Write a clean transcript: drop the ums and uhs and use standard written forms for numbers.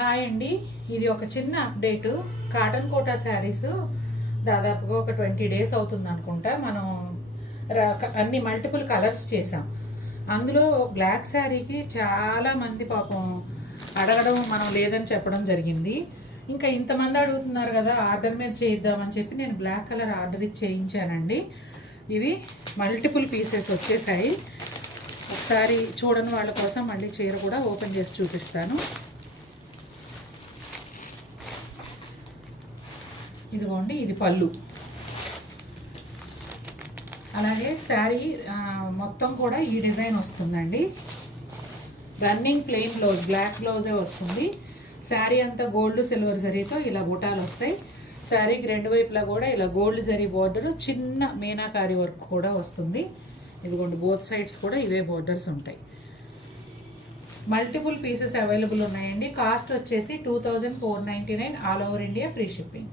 Hi అండి. ఇది ఒక చిన్న అప్డేటు. కాటన్ కోటా శారీస్ దాదాపుగా ఒక 20 డేస్ అవుతుంది అనుకుంటా. మనం అన్ని మల్టిపుల్ కలర్స్ చేసాం. అందులో బ్లాక్ శారీకి చాలామంది పాపం అడగడం, మనం లేదని చెప్పడం జరిగింది. ఇంకా ఇంతమంది అడుగుతున్నారు కదా, ఆర్డర్ మీద చేయిద్దామని చెప్పి నేను బ్లాక్ కలర్ ఆర్డర్ ఇచ్చి చేయించానండి. ఇవి మల్టిపుల్ పీసెస్ వచ్చేసాయి. ఒకసారి చూడని వాళ్ళ కోసం మళ్ళీ చీర కూడా ఓపెన్ చేసి చూపిస్తాను. ఇదిగోండి, ఇది పళ్ళు. అలాగే శారీ మొత్తం కూడా ఈ డిజైన్ వస్తుందండి. రన్నింగ్ ప్లెయిన్ బ్లౌజ్, బ్లాక్ బ్లౌజే వస్తుంది. శారీ అంతా గోల్డ్ సిల్వర్ జరీతో ఇలా బుటాలు వస్తాయి. శారీకి రెండు వైపులా కూడా ఇలా గోల్డ్ జరీ బోర్డర్, చిన్న మీనాకారి వర్క్ కూడా వస్తుంది. ఇదిగోండి, బోత్ సైడ్స్ కూడా ఇవే బోర్డర్స్ ఉంటాయి. మల్టిపుల్ పీసెస్ అవైలబుల్ ఉన్నాయండి. కాస్ట్ వచ్చేసి 2499, all over India free shipping.